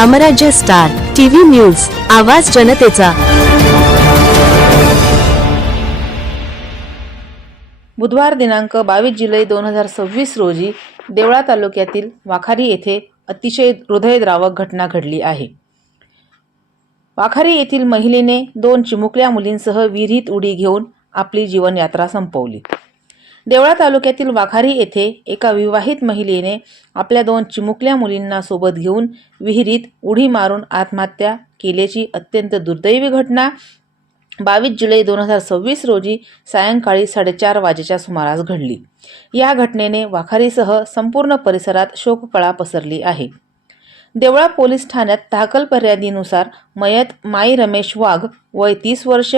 रामराज्य star TV news, आवाज जनतेचा। बुधवार दिनांक 22 जुलै 2026 रोजी देवळा तालुक्यातील वाखारी येथे अतिशय हृदयद्रावक घटना घडली आहे। वाखारी येथील महिलेने 2 चिमुकल्या मुलींसह विहिरीत उडी घेऊन आपली जीवनयात्रा संपवली। देवळा तालुक्यातील वाखारी येथे एका विवाहित महिलेने आपल्या 2 चिमुकल्या मुलींना सोबत घेऊन विहिरीत उडी मारून आत्महत्या केल्याची अत्यंत दुर्दैवी घटना 22 जुलै 2026 रोजी सायंकाळी 4:30 वाजेच्या सुमारास घडली। या घटनेने वाखारीसह संपूर्ण परिसरात शोककळा पसरली आहे। देवळा पोलीस ठाण्यात दाखल फिर्यादीनुसार मयत माई रमेश वाघ वय 30 वर्ष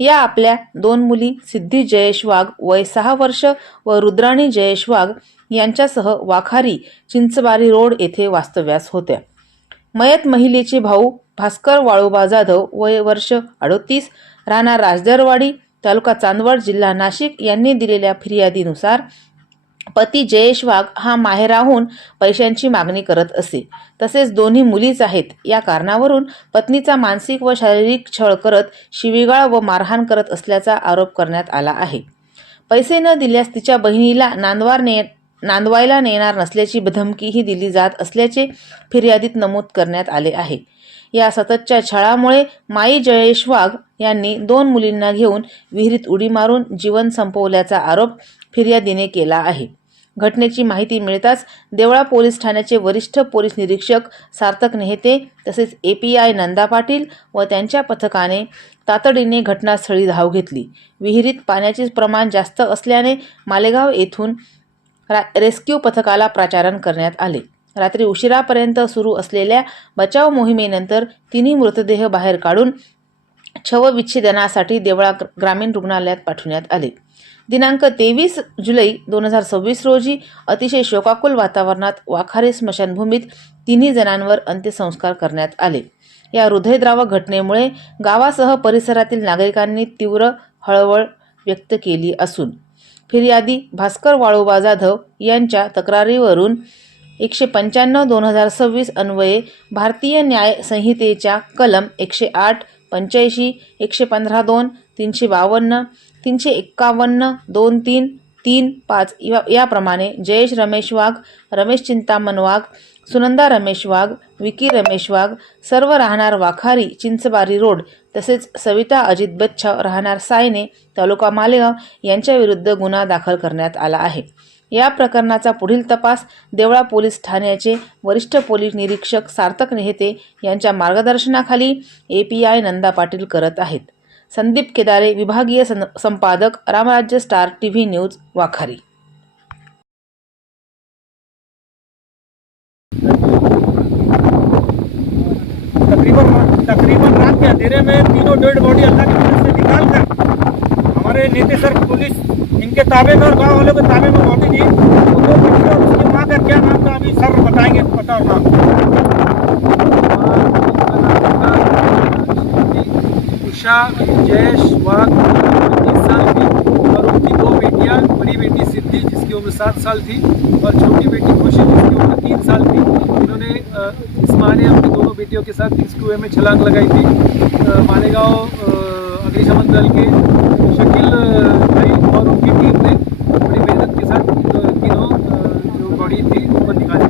या आपल्या 2 मुली सिद्धी जयेश वाघ वय 6 वर्ष व रुद्राणी जयेश वाघ यांच्यासह वाखारी चिंचबारी रोड येथे वास्तव्यास होत्या। मयत महिलेचे भाऊ भास्कर वाळोबा जाधव वय वर्ष 38 राहणार राजदरवाडी तालुका चांदवड जिल्हा नाशिक यांनी दिलेल्या फिर्यादीनुसार पती जयेश वाघ हा माहेराहून पैशांची मागणी करत असे। तसेच दोन्ही मुलीच आहेत। या कारणावरून पत्नीचा मानसिक व शारीरिक छळ करत शिवीगाळ व मारहाण करत असल्याचा आरोप करण्यात आला आहे। पैसे न दिल्यास तिच्या बहिणीला नांदवायला नेणार नसल्याची धमकीही दिली जात असल्याचे फिर्यादीत नमूद करण्यात आले आहे। या सततच्या छळामुळे माई जयेश वाघ यांनी 2 मुलींना घेऊन विहिरीत उडी मारून जीवन संपवल्याचा आरोप फिर्यादीने केला आहे। घटनेची माहिती मिळताच देवळा पोलीस ठाण्याचे वरिष्ठ पोलीस निरीक्षक सार्थक नेहते तसेच API नंदा पाटील व त्यांच्या पथकाने तातडीने घटनास्थळी धाव घेतली। विहिरीत पाण्याचे प्रमाण जास्त असल्याने मालेगाव येथून रेस्क्यू पथकाला प्राचारण करण्यात आले। रात्री उशिरापर्यंत सुरू असलेल्या बचाव मोहिमेनंतर तिन्ही मृतदेह बाहेर काढून शवविच्छेदनासाठी देवळा ग्रामीण रुग्णालयात पाठवण्यात आले। दिनांक 23 जुलै 2026 रोजी अतिशय शोकाकुल वातावरणात वाखारी स्मशानभूमीत तिन्ही जणांवर अंत्यसंस्कार करण्यात आले। या हृदयद्रावक घटनेमुळे गावासह परिसरातील नागरिकांनी तीव्र हळहळ व्यक्त केली असून फिर्यादी भास्कर वाळोबा जाधव यांच्या तक्रारीवरून 195/2026 अन्वये भारतीय न्याय संहितेच्या कलम 108, 85, 115(2), 352, 351, 23, 3, 5 याप्रमाणे जयेश रमेश वाघ, रमेश चिंतामण वाघ, सुनंदा रमेश वाघ, विकी रमेश वाघ सर्व राहणार वाखारी चिंचबारी रोड तसेच सविता अजित बच्छाव राहणार सायने तालुका मालेगाव यांच्या विरुद्ध गुन्हा दाखल करण्यात आला आहे। या प्रकरणाचा पुढील तपास देवळा पोलीस ठाण्याचे वरिष्ठ पोलीस निरीक्षक सार्थक नेहते यांच्या मार्गदर्शनाखाली API नंदा पाटील करत आहेत। संदीप केदारे, विभागीय संपादक, रामराज्य स्टार टीव्ही न्यूज, वाखारी। तकरीबन रात के अंधेरे में तीनों डेड बॉडी अल्लाह की मदद से निकाल कर हमारे नेते सर पुलिस इनके ताबे में और गाँव वालों के ताबे में पहुंची थी। तो 2 बच्चे और उसकी माँ का क्या नाम था अभी सर बताएंगे, पता और नाम। उषा जयेश वाघ 30 साल की और उनकी 2 बेटियां, बड़ी बेटी सिद्धि जिसकी उम्र 7 साल थी और छोटी बेटी खुशी जिसकी उम्र 3 साल थी। इन्होंने इस माँ ने अपनी दोनों बेटियों के साथ इस कुएं में छलांग लगाई थी। मालेगांव अग्निशमन दल के शकील भाई और उनकी टीम ने बड़ी मेहनत के साथ तीनों जो बॉडी थी ऊपर निकाली।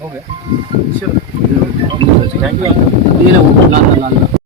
हो गया, चलो थैंक यू।